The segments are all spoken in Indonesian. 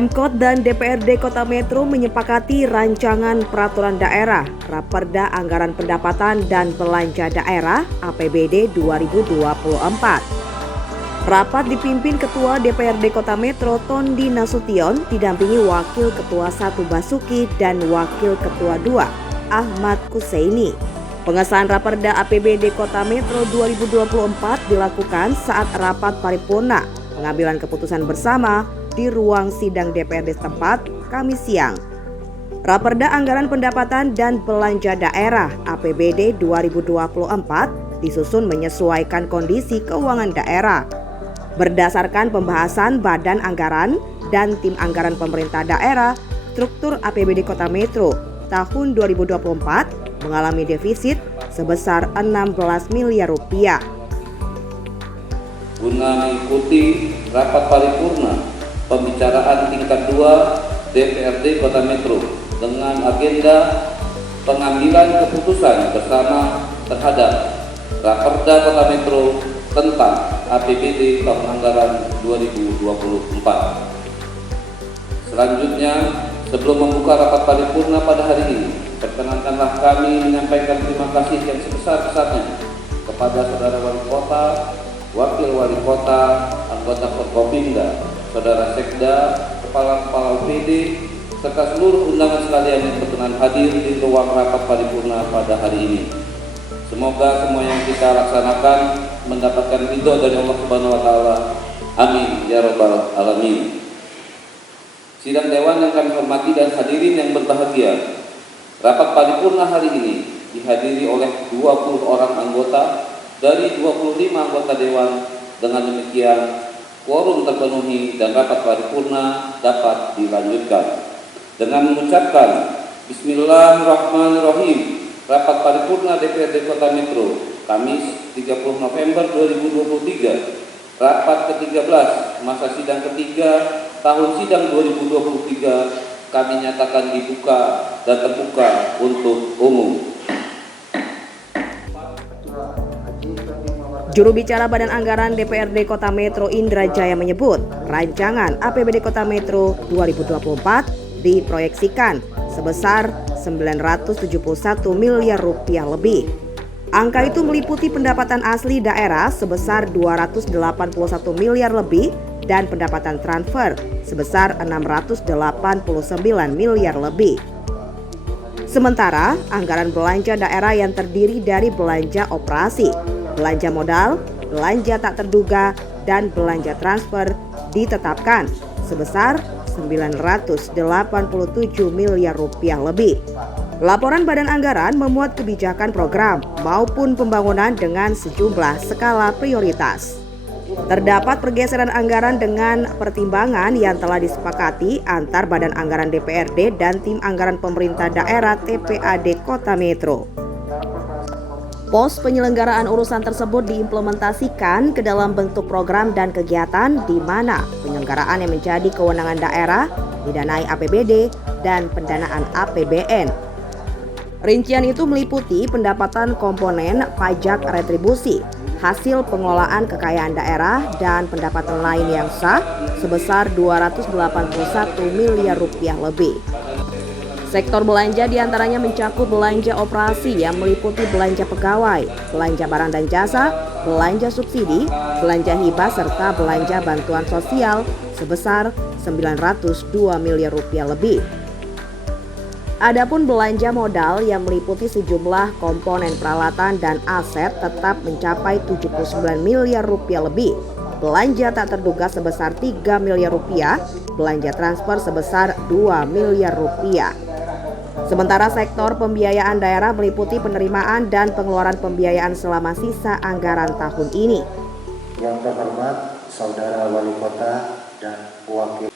Pemkot dan DPRD Kota Metro menyepakati rancangan peraturan daerah Raperda Anggaran Pendapatan dan Belanja Daerah APBD 2024. Rapat dipimpin Ketua DPRD Kota Metro Tondi Nasution didampingi Wakil Ketua 1 Basuki dan Wakil Ketua 2 Ahmad Kuseini. Pengesahan Raperda APBD Kota Metro 2024 dilakukan saat rapat paripurna pengambilan keputusan bersama di ruang sidang DPRD setempat Kamis siang. Raperda Anggaran Pendapatan dan Belanja Daerah APBD 2024 disusun menyesuaikan kondisi keuangan daerah. Berdasarkan pembahasan Badan Anggaran dan Tim Anggaran Pemerintah Daerah, struktur APBD Kota Metro tahun 2024 mengalami defisit sebesar 16 miliar rupiah. Guna mengikuti rapat paripurna pembicaraan tingkat 2 DPRD Kota Metro dengan agenda pengambilan keputusan bersama terhadap Raperda Kota Metro tentang APBD tahun anggaran 2024. Selanjutnya, sebelum membuka rapat paripurna pada hari ini, perkenankanlah kami menyampaikan terima kasih yang sebesar-besarnya kepada Saudara Wali Kota, Wakil Wali Kota, anggota Forkopimda, Saudara Sekda, Kepala-Kepala UPD, serta seluruh undangan sekalian yang berkenan hadir di ruang rapat paripurna pada hari ini. Semoga semua yang kita laksanakan mendapatkan ridho dari Allah Subhanahu wa Ta'ala. Amin ya rabbal alamin. Sidang Dewan yang kami hormati dan hadirin yang berbahagia, rapat paripurna hari ini dihadiri oleh 20 orang anggota dari 25 anggota Dewan. Dengan demikian, quorum terpenuhi dan rapat paripurna dapat dilanjutkan. Dengan mengucapkan Bismillahirrahmanirrahim, rapat paripurna DPRD Kota Metro Kamis 30 November 2023, rapat ke-13 masa sidang ketiga tahun sidang 2023 kami nyatakan dibuka dan terbuka untuk umum. Juru bicara Badan Anggaran DPRD Kota Metro Indra Jaya menyebut, rancangan APBD Kota Metro 2024 diproyeksikan sebesar 971 miliar rupiah lebih. Angka itu meliputi pendapatan asli daerah sebesar 281 miliar lebih dan pendapatan transfer sebesar 689 miliar lebih. Sementara, anggaran belanja daerah yang terdiri dari belanja operasi, belanja modal, belanja tak terduga, dan belanja transfer ditetapkan sebesar 987 miliar rupiah lebih. Laporan Badan Anggaran memuat kebijakan program maupun pembangunan dengan sejumlah skala prioritas. Terdapat pergeseran anggaran dengan pertimbangan yang telah disepakati antar Badan Anggaran DPRD dan Tim Anggaran Pemerintah Daerah TPAD Kota Metro. Pos penyelenggaraan urusan tersebut diimplementasikan ke dalam bentuk program dan kegiatan di mana penyelenggaraan yang menjadi kewenangan daerah didanai APBD dan pendanaan APBN. Rincian itu meliputi pendapatan komponen pajak retribusi, hasil pengelolaan kekayaan daerah, dan pendapatan lain yang sah sebesar 281 miliar rupiah lebih. Sektor belanja diantaranya mencakup belanja operasi yang meliputi belanja pegawai, belanja barang dan jasa, belanja subsidi, belanja hibah, serta belanja bantuan sosial sebesar 902 miliar rupiah lebih. Adapun belanja modal yang meliputi sejumlah komponen peralatan dan aset tetap mencapai 79 miliar rupiah lebih. Belanja tak terduga sebesar 3 miliar rupiah, belanja transfer sebesar 2 miliar rupiah. Sementara sektor pembiayaan daerah meliputi penerimaan dan pengeluaran pembiayaan selama sisa anggaran tahun ini. Yang terhormat Saudara Wali Kota dan Wakil.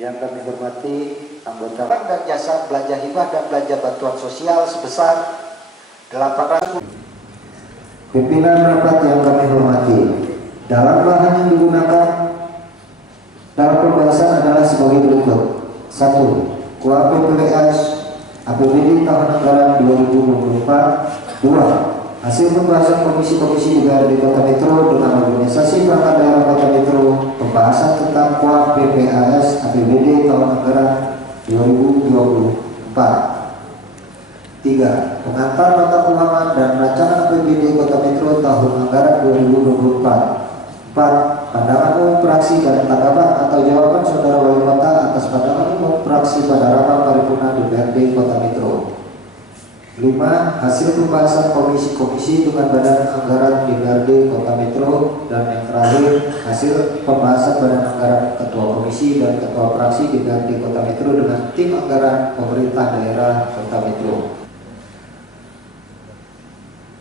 Yang kami hormati anggota dan jasa belanja hibah dan belanja bantuan sosial sebesar 800. Pimpinan rapat yang kami hormati, dalam bahan yang digunakan dalam pembahasan adalah sebagai berikut. 1. KUAP PPS APBD tahun anggaran 2024. 2. Hasil pembahasan komisi-komisi DPRD Kota Metro dengan organisasi perangkat daerah Kota Metro, pembahasan tentang KUAP PPAS APBD tahun anggaran 2024. 3. Pengantar nota keuangan dan rancangan APBD Kota Metro tahun anggaran 2024. 4. Pandangan umum fraksi dan tanggapan atau jawaban saudara wali kota atas pandangan umum fraksi pada rapat paripurna DPRD Kota Metro. 5. Hasil pembahasan komisi-komisi dengan badan anggaran DPRD Kota Metro. Dan yang terakhir, hasil pembahasan badan anggaran ketua komisi dan ketua fraksi DPRD Kota Metro dengan tim anggaran pemerintah daerah Kota Metro.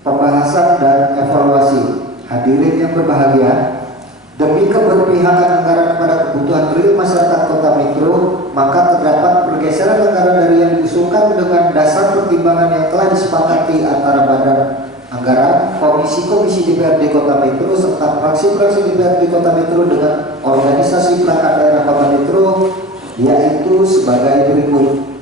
Pembahasan dan evaluasi. Hadirin yang berbahagia, demi keberpihakan anggaran kepada kebutuhan real masyarakat Kota Metro, maka terdapat pergeseran anggaran dari yang diusulkan dengan dasar pertimbangan yang telah disepakati antara badan anggaran, komisi-komisi DPRD Kota Metro, serta fraksi-fraksi DPRD Kota Metro dengan organisasi perangkat daerah Kota Metro, yaitu sebagai berikut.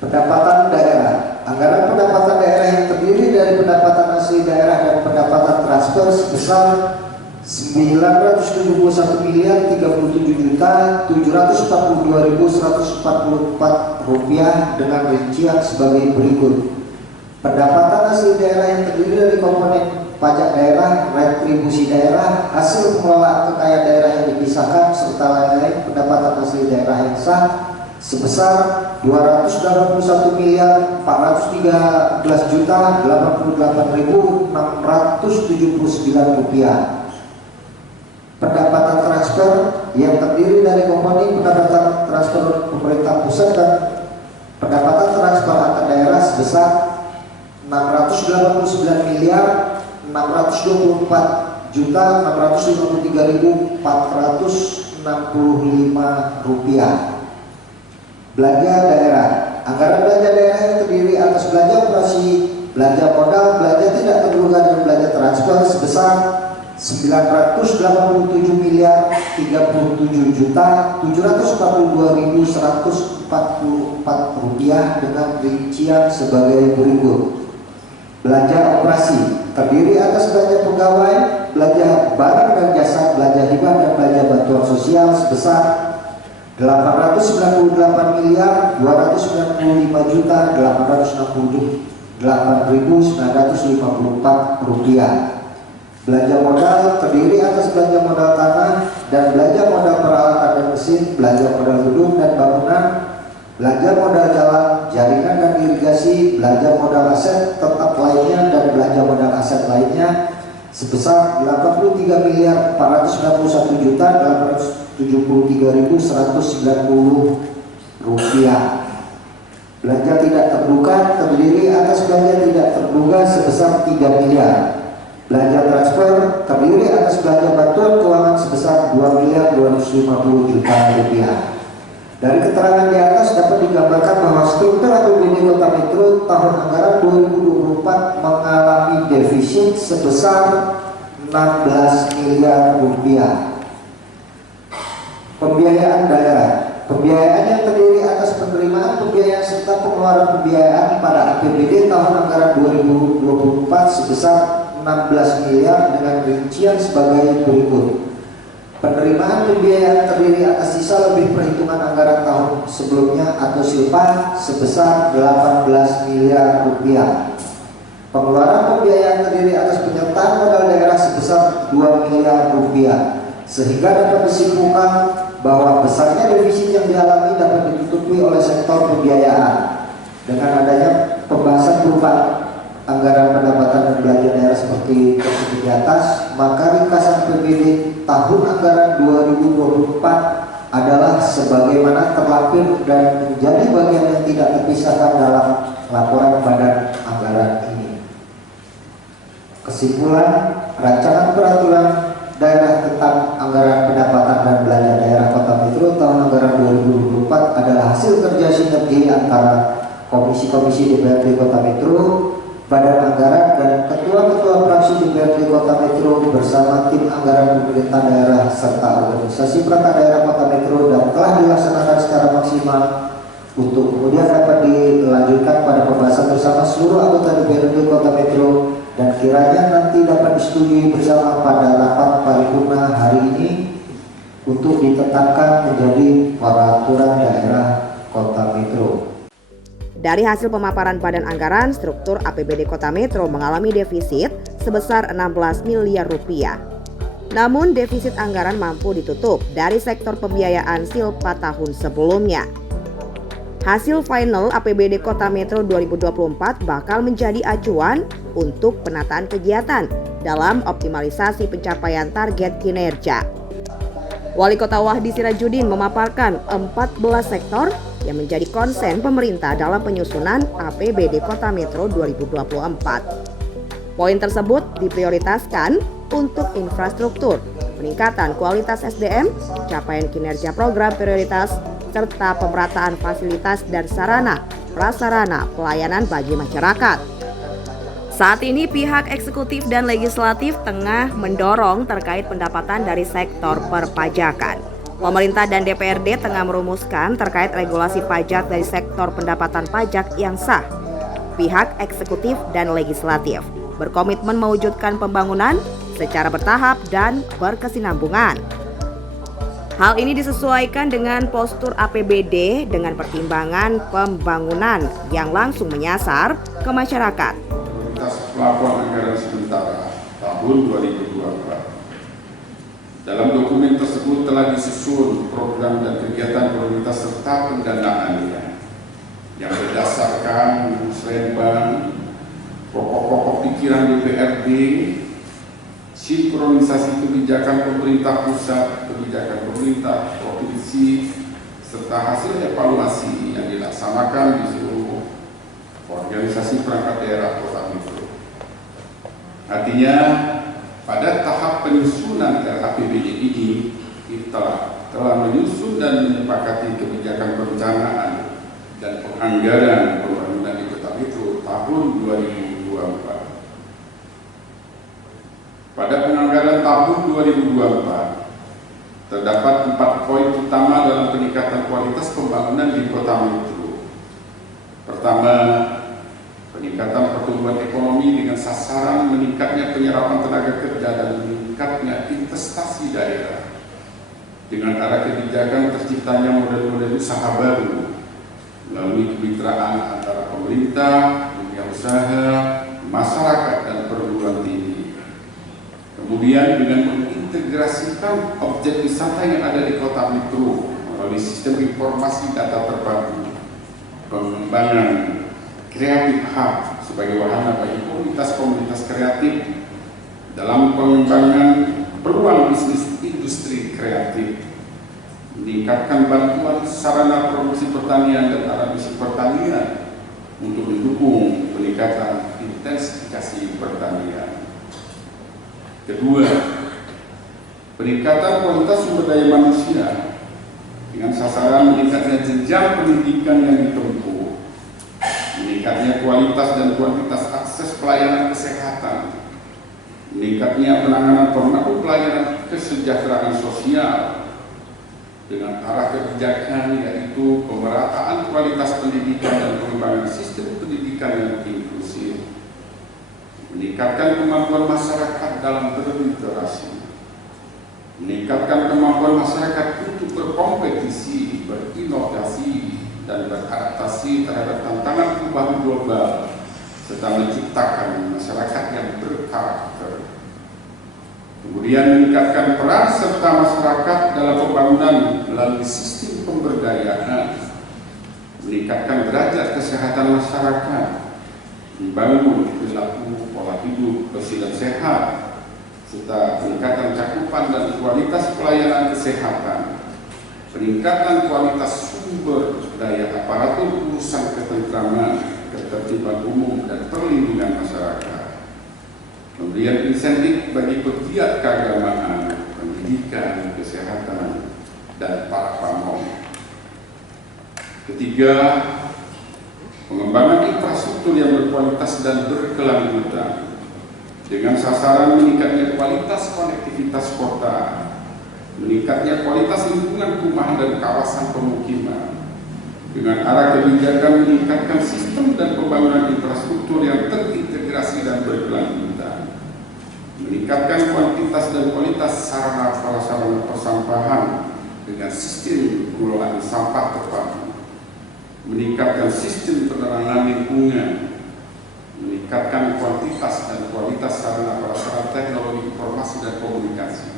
Pendapatan daerah. Anggaran pendapatan daerah yang terdiri dari pendapatan asli daerah dan pendapatan transfer sebesar 937.742.144 rupiah dengan rincian sebagai berikut. Pendapatan asli daerah yang terdiri dari komponen pajak daerah, retribusi daerah, hasil pengelolaan kekayaan daerah yang dipisahkan, serta lain-lain. Pendapatan asli daerah yang sah sebesar 281.413.088.679 rupiah. Pendapatan transfer yang terdiri dari komponen pendapatan transfer pemerintah pusat dan pendapatan transfer antar daerah sebesar 689.654.653.465 rupiah. Belanja daerah. Anggaran belanja daerah yang terdiri atas belanja operasi, belanja modal, belanja tidak terduga dan belanja transfer sebesar 987.742.144 rupiah dengan rincian sebagai berikut. Belanja operasi terdiri atas belanja pegawai, belanja barang dan jasa, belanja hibah dan belanja bantuan sosial sebesar 898.269.854 rupiah. Belanja modal terdiri atas belanja modal tanah dan belanja modal peralatan dan mesin, belanja modal gedung dan bangunan, belanja modal jalan, jaringan dan irigasi, belanja modal aset tetap lainnya dan belanja modal aset lainnya sebesar 83.473.190 rupiah. Belanja tidak terduga terdiri atas belanja tidak terduga sebesar 3 miliar. Belanja transfer terdiri atas belanja bantuan keuangan sebesar 2.250.000.000 rupiah. Dari keterangan di atas dapat digambarkan bahwa struktur APBD Kota Metro tahun anggaran 2024 mengalami defisit sebesar 16 miliar rupiah. Pembiayaan daerah. Pembiayaan yang terdiri atas penerimaan pembiayaan serta pengeluaran pembiayaan pada APBD tahun anggaran 2024 sebesar 16 miliar dengan rincian sebagai berikut. Penerimaan pembiayaan terdiri atas sisa lebih perhitungan anggaran tahun sebelumnya atau silpa sebesar 18 miliar rupiah. Pengeluaran pembiayaan terdiri atas penyertaan modal daerah sebesar 2 miliar rupiah, sehingga dapat disimpulkan bahwa besarnya defisit yang dialami dapat ditutupi oleh sektor pembiayaan. Dengan adanya pembahasan berupa anggaran pendapatan dan belanja daerah seperti tersebut di atas, maka ringkasan APBD tahun anggaran 2024 adalah sebagaimana terlampir dan menjadi bagian yang tidak terpisahkan dalam laporan badan anggaran ini. Kesimpulan, rancangan peraturan daerah tentang anggaran pendapatan dan belanja daerah Kota Metro tahun anggaran 2024 adalah hasil kerja sinergi antara komisi-komisi DPRD Kota Metro, badan anggaran dan ketua-ketua fraksi DPRD Kota Metro bersama tim anggaran pemerintah daerah serta organisasi perangkat daerah Kota Metro, dan telah dilaksanakan secara maksimal untuk kemudian dapat dilanjutkan pada pembahasan bersama seluruh anggota DPRD Kota Metro dan kiranya nanti dapat disetujui bersama pada rapat paripurna hari ini untuk ditetapkan menjadi peraturan daerah Kota Metro. Dari hasil pemaparan Badan Anggaran, struktur APBD Kota Metro mengalami defisit sebesar 16 miliar rupiah. Namun defisit anggaran mampu ditutup dari sektor pembiayaan silpa tahun sebelumnya. Hasil final APBD Kota Metro 2024 bakal menjadi acuan untuk penataan kegiatan dalam optimalisasi pencapaian target kinerja. Wali Kota Wahdi Sirajudin memaparkan 14 sektor yang menjadi konsen pemerintah dalam penyusunan APBD Kota Metro 2024. Poin tersebut diprioritaskan untuk infrastruktur, peningkatan kualitas SDM, capaian kinerja program prioritas, serta pemerataan fasilitas dan sarana prasarana pelayanan bagi masyarakat. Saat ini pihak eksekutif dan legislatif tengah mendorong terkait pendapatan dari sektor perpajakan. Pemerintah dan DPRD tengah merumuskan terkait regulasi pajak dari sektor pendapatan pajak yang sah. Pihak eksekutif dan legislatif berkomitmen mewujudkan pembangunan secara bertahap dan berkesinambungan. Hal ini disesuaikan dengan postur APBD dengan pertimbangan pembangunan yang langsung menyasar ke masyarakat. Prioritas pelaporan anggaran sementara tahun 2024. Dalam dokumen tersebut telah disusun program dan kegiatan prioritas serta pendanaannya yang berdasarkan musrembang pokok-pokok pikiran DPRD, sinkronisasi kebijakan pemerintah pusat, kebijakan pemerintah provinsi, serta hasil evaluasi yang dilaksanakan di seluruh organisasi perangkat daerah Kota Metro. Artinya, pada tahap penyusunan APBD ini, kita telah menyusun dan menyepakati kebijakan perencanaan dan penganggaran pembangunan di Kota Metro tahun 2024. Pada penganggaran tahun 2024, terdapat 4 poin utama dalam peningkatan kualitas pembangunan di Kota Metro. Pertama, peningkatan pertumbuhan ekonomi dengan sasaran meningkatnya penyerapan tenaga kerja dan meningkatnya investasi daerah. Dengan arah kebijakan terciptanya model-model usaha baru melalui kemitraan antara pemerintah, dunia usaha, masyarakat, dan perguruan tinggi. Kemudian dengan mengintegrasikan objek wisata yang ada di Kota Metro melalui sistem informasi data terpadu, pengembangan Creative Hub sebagai wahana bagi komunitas-komunitas kreatif dalam pengembangan peluang bisnis industri kreatif, meningkatkan bantuan sarana produksi pertanian dan alat mesin pertanian untuk mendukung peningkatan intensifikasi pertanian. Kedua, peningkatan kualitas sumber daya manusia dengan sasaran meningkatnya jenjang pendidikan yang ditempuh, meningkatnya kualitas dan kuantitas akses pelayanan kesehatan, meningkatnya penanganan pemenuh pelayanan kesejahteraan sosial dengan arah kebijakan yaitu pemerataan kualitas pendidikan dan pengembangan sistem pendidikan yang inklusif, meningkatkan kemampuan masyarakat dalam berliterasi, meningkatkan kemampuan masyarakat untuk berkompetisi, berinovasi, dan beradaptasi terhadap tantangan perubahan global, serta menciptakan masyarakat yang berkarakter. Kemudian meningkatkan peran serta masyarakat dalam pembangunan melalui sistem pemberdayaan, meningkatkan derajat kesehatan masyarakat, membangun perilaku pola hidup bersih dan sehat, serta peningkatan cakupan dan kualitas pelayanan kesehatan, peningkatan kualitas sumber daya aparatur urusan ketentraman, ketertiban umum dan perlindungan masyarakat, pemberian insentif bagi pegiat keagamaan, pendidikan, kesehatan, dan para pamong. Ketiga, pengembangan infrastruktur yang berkualitas dan berkelanjutan dengan sasaran meningkatnya kualitas konektivitas kota, meningkatnya kualitas lingkungan perumahan dan kawasan pemukiman, dengan arah kebijakan meningkatkan sistem dan pembangunan infrastruktur yang terintegrasi dan berkelanjutan, meningkatkan kuantitas dan kualitas sarana prasarana persampahan dengan sistem pengelolaan sampah tepat, meningkatkan sistem penerangan lingkungan, meningkatkan kuantitas dan kualitas sarana prasarana teknologi informasi dan komunikasi,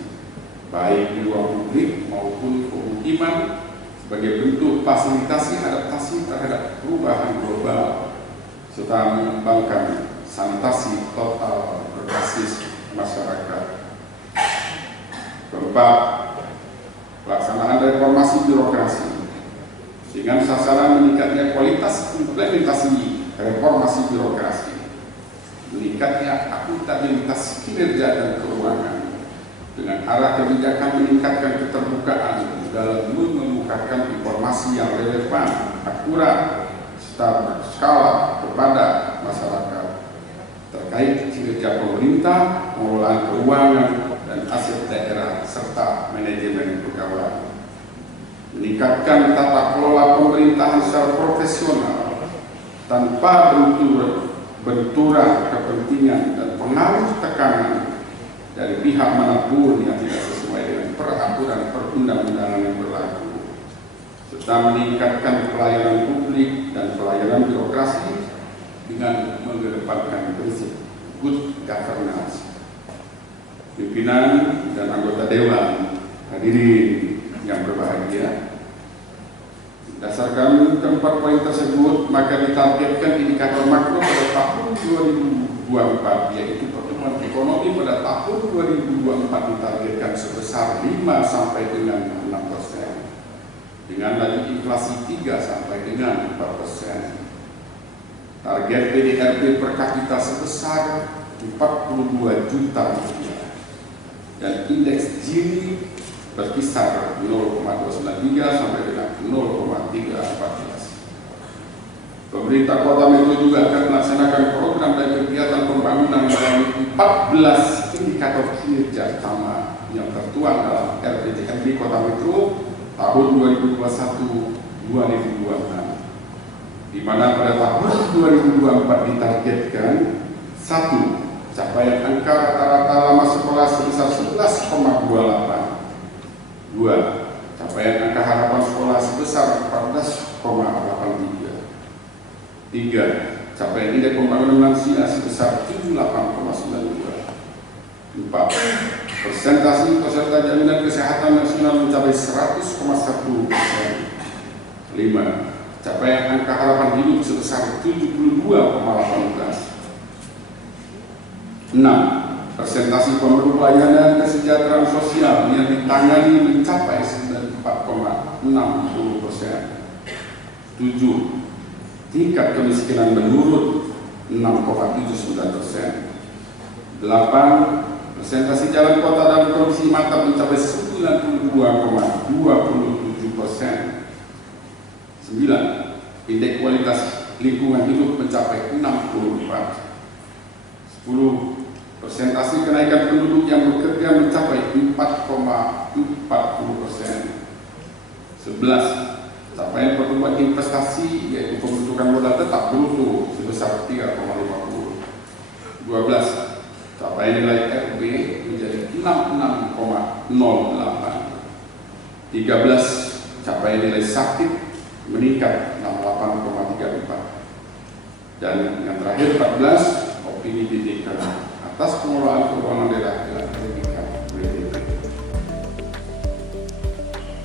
baik di ruang publik maupun pemukiman, sebagai bentuk fasilitasi adaptasi terhadap perubahan global, serta mengembangkan sanitasi total berbasis masyarakat. Keempat, pelaksanaan reformasi birokrasi dengan sasaran meningkatnya kualitas implementasi reformasi birokrasi, meningkatnya akuntabilitas kinerja dan keuangan, dengan arah kebijakan meningkatkan keterbukaan dalam mengemukakan informasi yang relevan, akurat, serta berskala kepada masyarakat terkait kinerja pemerintah, pengelolaan keuangan dan aset daerah serta manajemen pegawai. Meningkatkan tata kelola pemerintahan secara profesional tanpa benturan kepentingan dan pengaruh tekanan dari pihak manapun yang tidak sesuai dengan peraturan perundang-undangan yang berlaku, serta meningkatkan pelayanan publik dan pelayanan birokrasi dengan mengedepankan prinsip good governance. Pimpinan dan anggota dewan, hadirin yang berbahagia, berdasarkan keempat poin tersebut, maka ditargetkan indikator makro pada tahun 2024, yaitu pertumbuhan ekonomi pada tahun 2024 ditargetkan sebesar 5 sampai dengan 6%, dengan laju inflasi 3 sampai dengan 4%. Target PDRB per kapita sebesar 42 juta rupiah, dan indeks Gini berkisar 0,293 sampai dengan 0,314. Pemerintah Kota Metro juga akan melaksanakan program dan kegiatan pembangunan melalui 14 indikator kinerja utama yang tertuang dalam RPJMD Kota Metro tahun 2021-2026, di mana pada tahun 2024 ditargetkan: 1. Capaian angka rata-rata lama sekolah sebesar 11,28. 2. Capaian angka harapan sekolah sebesar 14,83. 3. Capaian indeks pembangunan lansia sebesar 78,92. 4. Persentase peserta jaminan kesehatan nasional mencapai 100,1%. 5. Capaian angka harapan hidup sebesar 72,18. 6. Persentase pemenuh layanan kesejahteraan sosial yang ditangani mencapai 94,60%. 7. Tingkat kemiskinan menurun 6,79%. 8. Persentase jalan kota dan kondisi mantap mencapai 92,27%. 9. Indeks kualitas lingkungan hidup mencapai 64. 10. Persentase kenaikan penduduk yang bekerja mencapai 4,40%. 11. Capaian pertumbuhan investasi yaitu pembentukan modal tetap bruto sebesar 3,50. 12. Capaian nilai RB menjadi 66,08. 13. Capaian nilai sakit meningkat 68,34. Dan yang terakhir 14. Opini DJK atas pengelolaan keuangan daerah dengan BPK.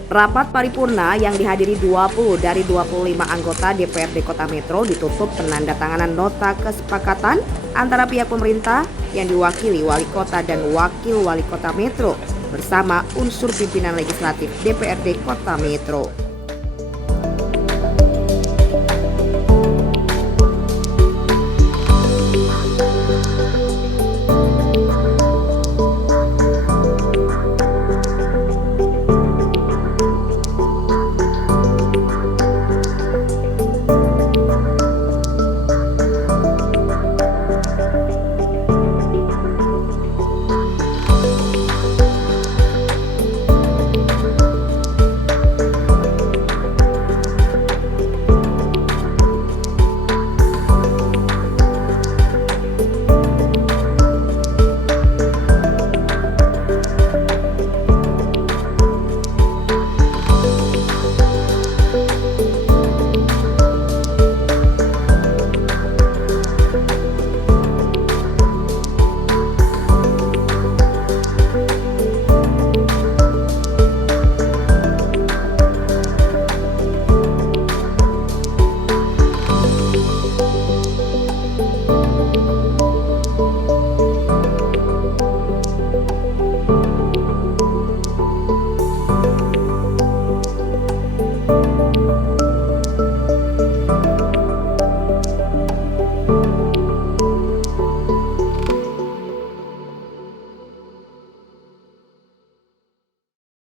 Rapat paripurna yang dihadiri 20 dari 25 anggota DPRD Kota Metro ditutup penandatanganan nota kesepakatan antara pihak pemerintah yang diwakili Wali Kota dan Wakil Wali Kota Metro bersama unsur pimpinan legislatif DPRD Kota Metro.